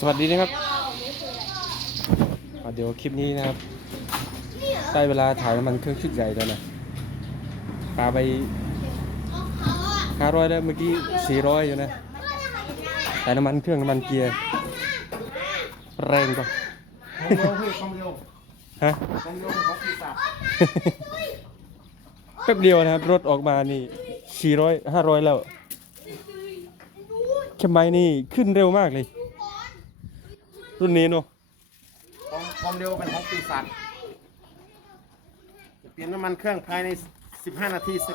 สวัสดีนะครับเดี๋ยวคลิปนี้นะครับได้เวลาถ่ายน้ำมันเครื่องชุดใหญ่แล้วนะปาไปห้าร้อยแล้วเมื่อกี้สี่ร้อยอยู่นะแต่น้ำมันเครื่องน้ำมันเกียร์แรงก็ความเร็วพี่ความเร็วฮะเร็วของปีศาจแป๊บเดียวนะครับ รถออกมานี่สี่ร้อยห้าร้อยแล้วแคมไมนี่ขึ้นเร็วมากเลย รุ่นนี้เนาะความความเร็วเป็นของปีศาจจะเปลี่ยนน้ำมันเครื่องภายใน 15 นาทีสิ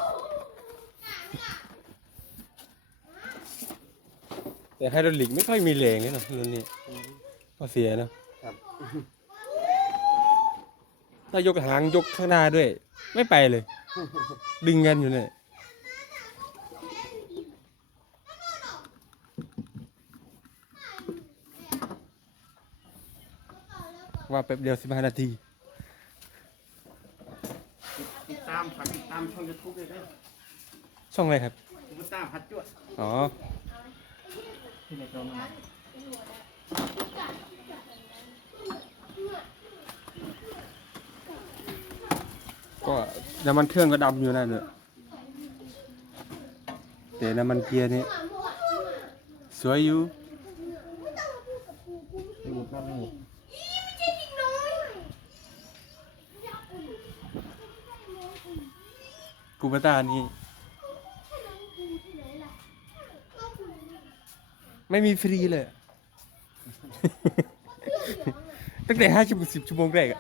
แต่ไฮดรอลิกไม่ค่อยมีแรงเลยเนาะรุ่นนี้พอเสียเนาะครับถ้ายกหางยกข้างหน้าด้วย ไม่ไปเลย ดึงกันอยู่เนี่ย ว่าแป๊บเดียวสิบห้านาทีติดตามฝากติดตามช่องยูทูบด้วยนะช่องอะไรครับคุณตามพัดจวดอ๋อที่ในจอมันก็น้ำมันเครื่องก็ดำอยู่นั่นเลยแต่น้ำมันเกียร์นี่สวยอยู่ ดูดนั่นนี่กู ปต้านี่ ไม่มีฟรีเลย ตั้งแต่ห้าชั่วโมงสิบชั่วโมงแรกอะ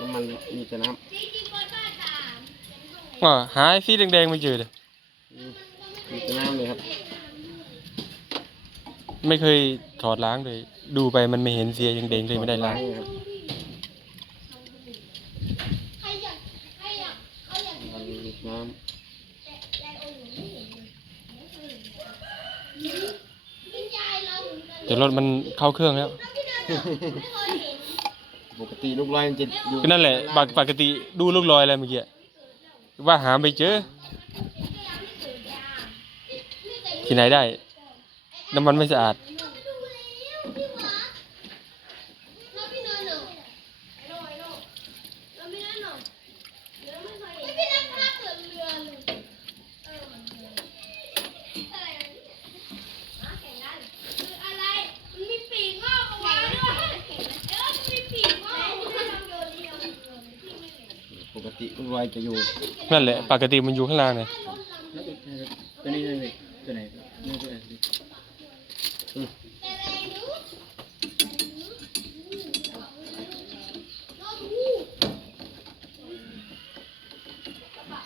น้ำมันมีแต่น้อ๋อหายสีแดงๆไม่เจอเลยำมีแต่น้ำเลยครับ ไม่เคยถอดล้างเลย ดูไปมันไม่เห็นเสียยังแดงเลยไม่ได้ล้างครับมันมีน้แต่รถมันเข้าเครื่องแล้วำปกติลูกลอยมันจะอยู่ก็นั่นแหละปกปกติดูลูกรอยอะไรเมื่อกี้ว่าหาไม่เจอ ที่ไหนได้ น้ำมันไม่สะอาด ติลูกลอยจะอยู่นั่นแหละ ปกติมันอยู่ข้างล่างเนี่ยตัวนี้เลยตัวไหนนี่ตัวไหน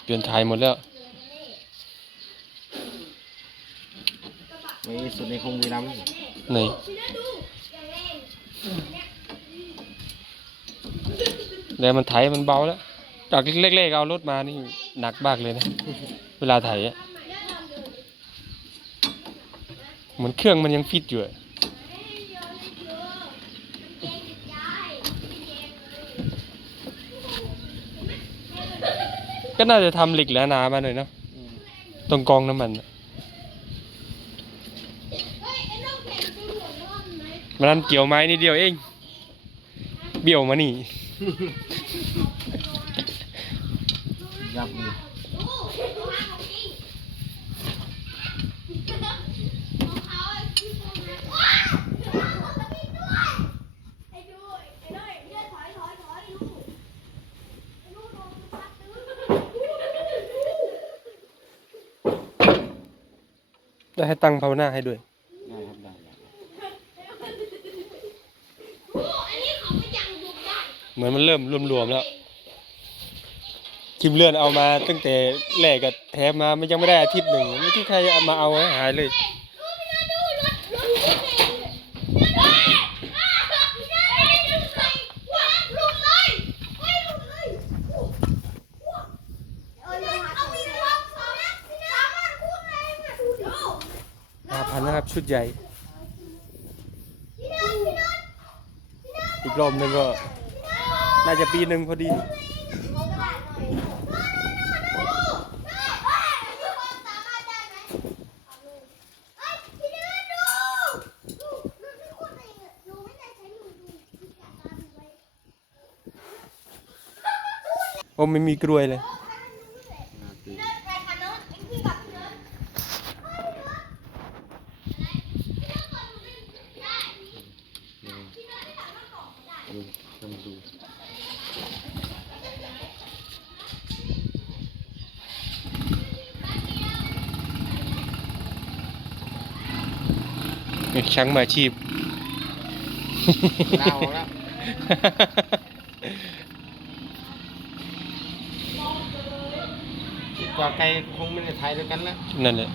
เปลี่ยนถ่ายหมดแล้วไว้สุดในคงวีรัมย์ไหนแล้วมันไถมันเบาแล้ว จากเล็กๆเอารถมานี่หนักมากเลยนะ เวลาไถอะเหมือนเครื่องมันยังฟิตอยู่อะก็น่าจะทำเหล็กแหลนามาหน่อยเนาะตรงกองน้ำมันมันนั้นเกี่ยวไม้นิดเดียวเอง เบี้ยวมานี่ ยับนี่ได้ให้ตั้งภาวนาให้ด้วยได้ครับได้ได้เหมือนมันเริ่มรวมๆแล้ว คิมเลื่อนเอามาตั้งแต่แรกกับแถมมามันยังไม่ได้อาทิตย์หนึ่งไม่ที่ใครเอามาเอาหายเลยห้าพันนะครับ ชุดใหญ่ อีกรอบหนึ่งก็ น่าจะปีหนึ่งพอดี โอ้ไม่มีกล้วยเลย ช่างมืออาชีพเล่าแล้วกว่าไกลคงไม่ได้ถ่ายด้วยกันแล้ว นั่นแหละ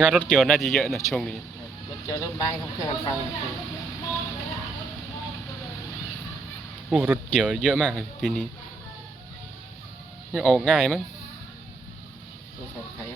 งานรถเกี่ยวน่าจะเยอะนะช่วงนี้มันเจอเรื่องบางเขาเครื่องฟังโอ้รถเกี่ยวเยอะมากเลยปีนี้ นี่ออกง่ายมั้งตัวของไทย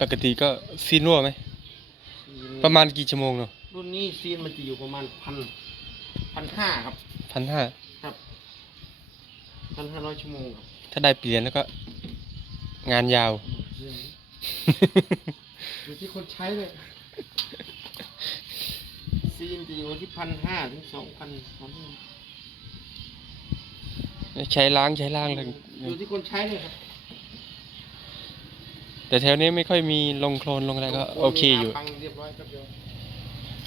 ปกติก็ซีนรั่วไหม ประมาณกี่ชั่วโมงเนาะรุ่นนี้ซีนมันจะอยู่ประมาณพันพันห้าครับพันห้าครับพันห้าร้อยชั่วโมงครับถ้าได้เปลี่ยนแล้วก็ งานยาวอยู่ที่คนใช้เลยซีนจะอยู่ที่พันห้าถึงสองพันตอนนี้ใช้ล้างใช้ล้างเลยอยู่ที่คนใช้เลยครับ แต่แถวนี้ไม่ค่อยมีลงโคลนลงอะไรก็โอเคอยู่ฟังเรียบร้อยครับเดียว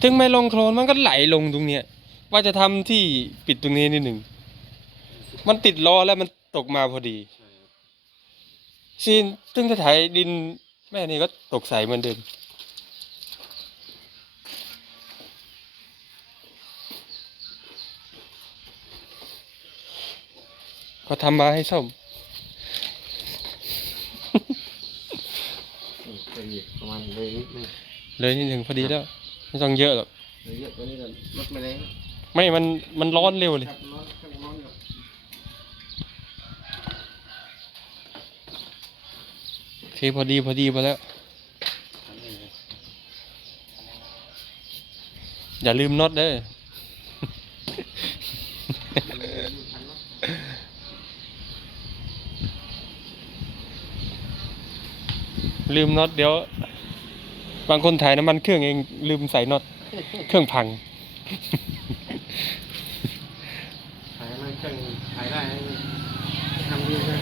ถึงไม่ลงโคลนมันก็ไหลลงตรงเนี้ย ว่าจะทำที่ปิดตรงนี้นิดหนึ่ง มันติดล้อแล้วมันตกมาพอดีซีนซึ่งถ้าถ่ายดินแม่นี่ก็ตกใสเหมือนเดิม ก็ทำมาให้ส้ม อืมเป็นอีกประมาณเลยนิดนึงเลยนิดหนึ่งพอดีแล้วไม่ต้องเยอะหรอกเลยเยอะตัวนี้ก็ลดไปเลยไม่มันมันร้อนเร็วเลยครับร้อนเครื่องร้อนกับโอเคพอดีพอดีพอแล้ว อย่าลืมน็อตเด้อ ลืมน็อตเดี๋ยว บางคนถ่ายน้ำมันเครื่องเองลืมใส่น็อตเครื่องพังขายมันเครื่องขายได้ทำดีใช่ไหม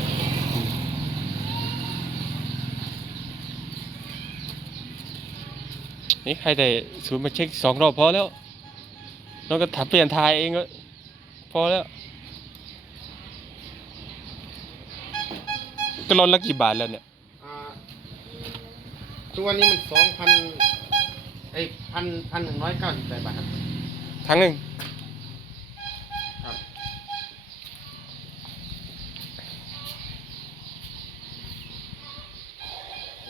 นี่ใครแต่ศูนย์มาเช็คสองรอบพอแล้วเราก็ถามเปลี่ยนทายเองก็พอแล้วก็ลดละกี่บาทแล้วเนี่ย อ่าทุกวันนี้มันสองพันไอ้พันพันหนึ่งร้อยเก้าสิบแปดบาทครับทั้งหนึ่งครับ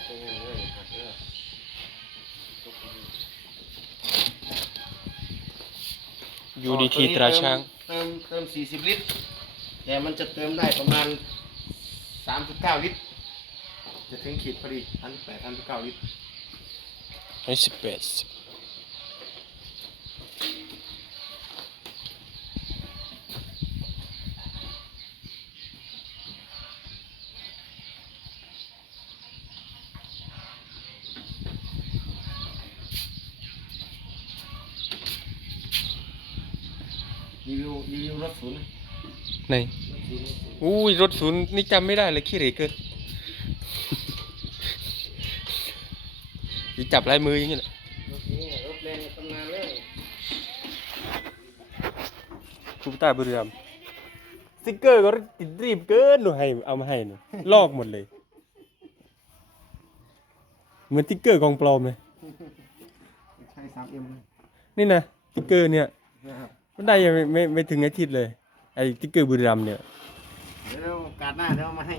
เป็นไงเลยหักเลยยูดีทีตราช้าง เติมเติมสี่สิบลิตร แต่มันจะเติมได้ประมาณสามสิบเก้าลิตร จะถึงขีดพอดีพันแปดพันเก้าลิตรร้อยสิบแปดรีวิวรีวิวรถศูนย์นะในรถศูนย์รถศูนย์อุ้ยรถศูนย์นี่จำไม่ได้เลยขี้เหร่เกิน อีจับลายมืออย่างเงี้ยแหละรถนี้รถแรงในตำนานเลยคูปต้าบุรีรัมย์สติ๊กเกอร์ก็ติดรีบเกินหนูให้เอามาให้หนูลอกหมดเลย เหมือนสติ๊กเกอร์กองปลอมเลยใช้สามเอ็มนี่นะสติ๊กเกอร์เนี่ยนะครับมันได้ยังไม่ไม่ไม่ถึงอาทิตย์เลย ไอ้สติ๊กเกอร์บุรีรัมย์เนี่ยเดี๋ยวโอกาสหน้าเดี๋ยวเอามาให้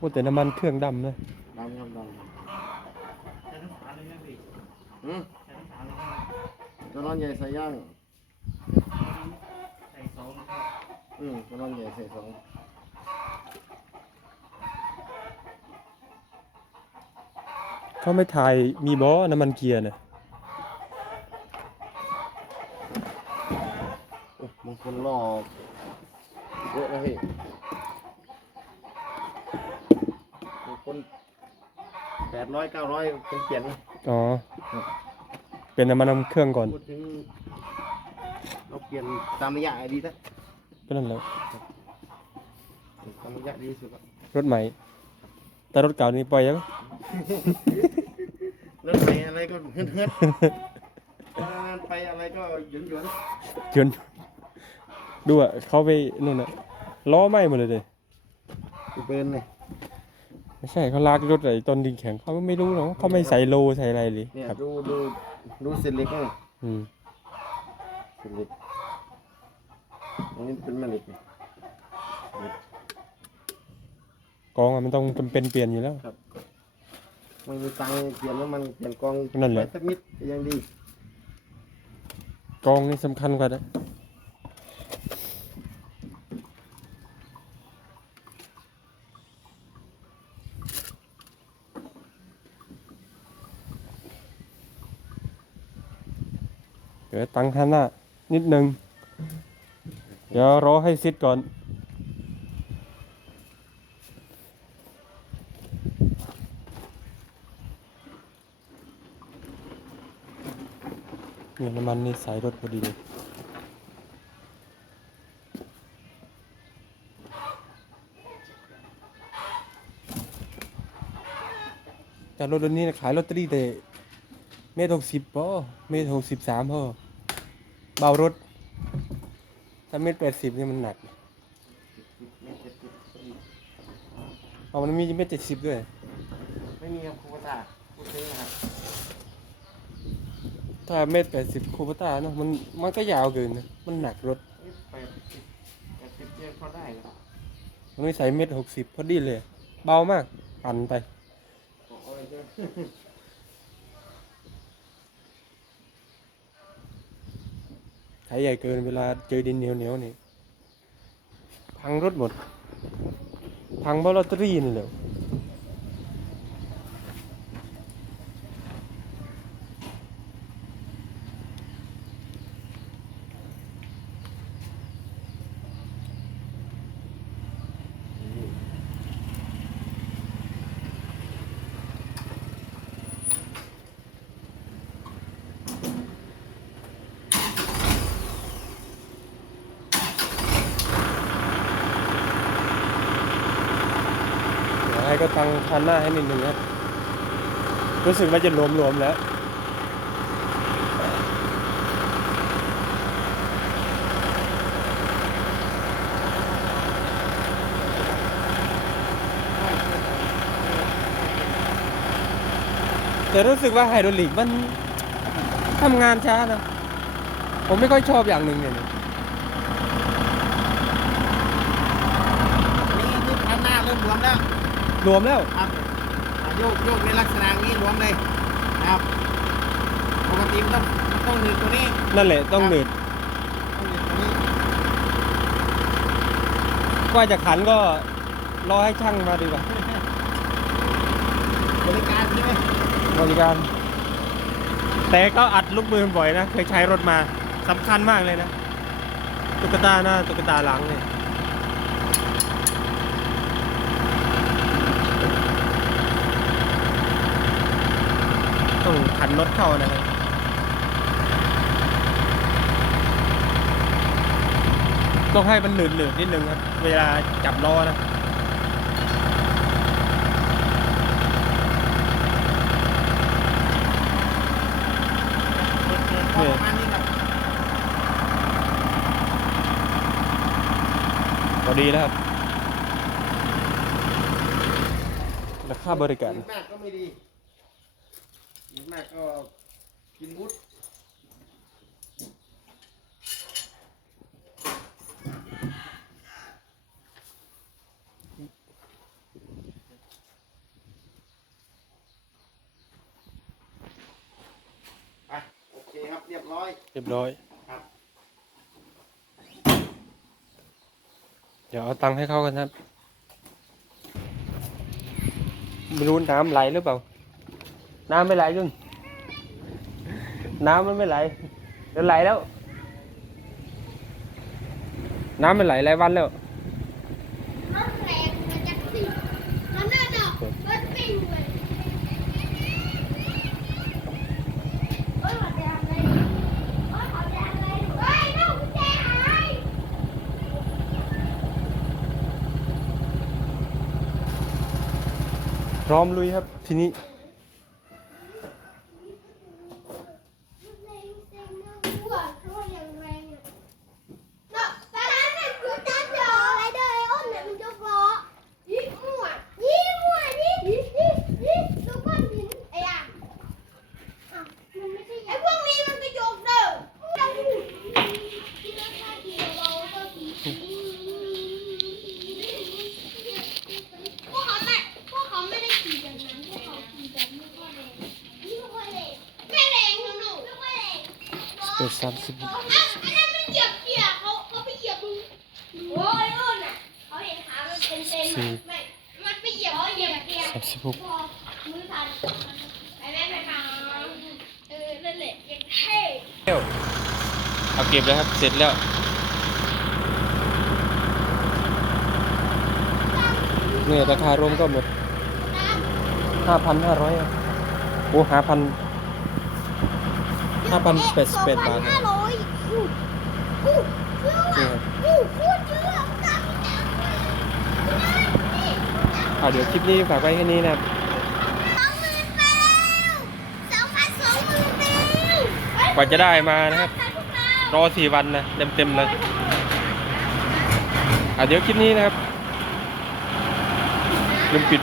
ว่าแต่น้ำมันเครื่องดำนะดำครับดำใช้ทั้งฝาเลยนะพี่อืมใช้ทั้งฝาเลยนะกระรอนใหญ่ใส่ย่างใส่สองครับอืมกระรอนใหญ่ใส่สองเขาไม่ถ่ายมีบอน้ำมันเกียร์นะโอ้บางคนรอบเยอะนะพี่บางคนแป ดร้อยเก้าร้อยเป็นเปลี่ยนนะอ๋อ เป็นน้ำมันเครื่องก่อน พูดถึงเราเปลี่ยนตามระยะดีนะก็นั่นแหละตามระยะดีที่สุดละรถใหม่ แต่รถเก่านี่ปล่อยยัง รถไปอะไรก็เฮือนเฮือนไปอะไรก็หยวนหยวนจนดูอะเขาไปนู่นอะล้อไหม้หมดเลยเลยกูเป็นเลย ไม่ใช่เขาลากรถไอ้ตอนดินแข็งเขาก็ไม่รู้หรอกเขาไม่ใส่โลใส่อะไรเลยเนี่ยครับ ดูดูดูเส้นเล็กนี่อืมเส้นเล็กอันนี้เป็นแม่เหล็กนี่ กองอะมันต้องจำเป็นเปลี่ยนอยู่แล้วไม่มีตังค์เปลี่ยนแล้วมันเปลี่ยนกองนั่นแหละ ไปสักนิดก็ยังดีกองนี่สำคัญกว่านะ ดี๋ยวตั้งคันหน้า นิดนึง เดี๋ยวรอให้ซิดก่อน นี่น้ำมันนี่ใส่รถพอดีเลยแต่รถรุ่นนี้ขายลอตเตอรี่แต่เมตรหกสิบพอเมตรหกสิบสามพอ เบารถถ้าเมตรแปดสิบนี่มันหนักเอามันมีเมตรเจ็ดสิบด้วย ไม่มีครับครูภาษาพูดถึงนะครับถ้าเมตรแปดสิบคูปต้าเนอะมันมันก็ยาวเกินนะมันหนักรถนี่แปดสิบแปดสิบเจ็ดพอได้นะมันไม่ใส่เมตรหกสิบพอดีเลย เบามาก ปั่นไป โอ้ยเจ้าใช้ใหญ่เกินเวลาเจอดินเหนียวเหนียวๆนี่ พังรถหมด พังเพราะลอตเตอรี่นี่แหละ ก็ตั้งคันหน้าให้นิดนึงครับรู้สึกว่าจะรวมๆแล้วแต่รู้สึกว่าไฮดรอลิกมันทำงานช้านะ ผมไม่ค่อยชอบอย่างหนึ่งเนี่ย นี่คือพันหน้าเริ่มรวมแล้ว รวมแล้วครับอะโยกโยกในลักษณะนี้รวมเลยนะครับปกติมันต้องมันต้องหนึ่งตัวนี้นั่นแหละต้องหนืดต้องหนึ่งตัวนี้ว่าจะขันก็รอให้ช่างมาดีกว่าบริการใช่ไหมบริการ แต่ก็อัดลูกมือบ่อยนะ เคยใช้รถมาสำคัญมากเลยนะ ตุ๊กตาหน้าตุ๊กตาหลังเนี่ยต้องขั นรถเข้านะครับต้องให้มันหนืดๆนิดนึงครับ เวลาจับล้อนะประมาณนี้ครับพอดีแล้วครับราคาบริการยืดมากก็ไม่ดียืดมากก็กินวุฒโอเคครับเรียบร้อยเรียบร้อยเดี๋ยวเอาตังค์ให้เขากันครับไม่รู้น้ำไหลหรือเปล่า น้ำไม่ไหลลุง น้ำมันไม่ไหลเดี๋ยวไหลแล้ว น้ำไม่ไหลหลายวันแล้วรถแรงมันจะปิ่งมันน่าจะรถปิ่งเลยเฮ้ยขอแดงเลยเฮ้ยขอแดงเลยเฮ้ยน้องกุญแจหายพร้อมลุยครับ ทีนี้ หัวหัวอย่างแรงอะเนาะแต่ร้านนั้นคือจานเดียวอะไรเด้อไอ้อ้นเนี่ยมันยกล้อยี่มั่วยี่มั่วยี่ยี่ยี่ยี่ดูก้อนหินไอ้อะอ้าวมันไม่ใช่ไอ้พวกนี้มันก็ยกเด้อเอาดิที่รถท่าทีเราก็ผีพวกเขาไม่พวกเขาไม่ได้ขี่แบบนั้นพวกเขาขี่แบบไม่ค่อยแรงไม่ค่อยแรงไม่แรงหนูไม่ค่อยแรง เป็นสามสิบ อ้าวอันนั้นมันเหยียบเกียร์เขาเขาไปเหยียบมึงโอ้ยนู่นน่ะเขาเห็นขามันเป็นเต็มๆอะไม่ มันไปเหยียบเขาเห ยียบเกียร์สามสิบหกพอมือทันไปแม่ไปมาเออนั่นแหละยังเท่เอาเก็บแล้วครับ เสร็จแล้วเนี่ยราคารวมก็หมดห้าพันห้าร้อยโอ้ห้าพัน ห้าพันแปดสิบแปดบาทห้าร้อยอู้อู้เชื่อนี่ว่ะครับอู้พูดเชื่อตังค์จังนี่อ่าเดี๋ยวคลิปนี้ฝากไว้แค่นี้นะครับ สองหมื่นไปแล้วสองพันสองหมื่นไปแล้วกว่าจะได้มานะครับไปพวกเรารอสี่วันนะเต็มๆเลยอะเดี๋ยวคลิปนี้นะครับลืมปิด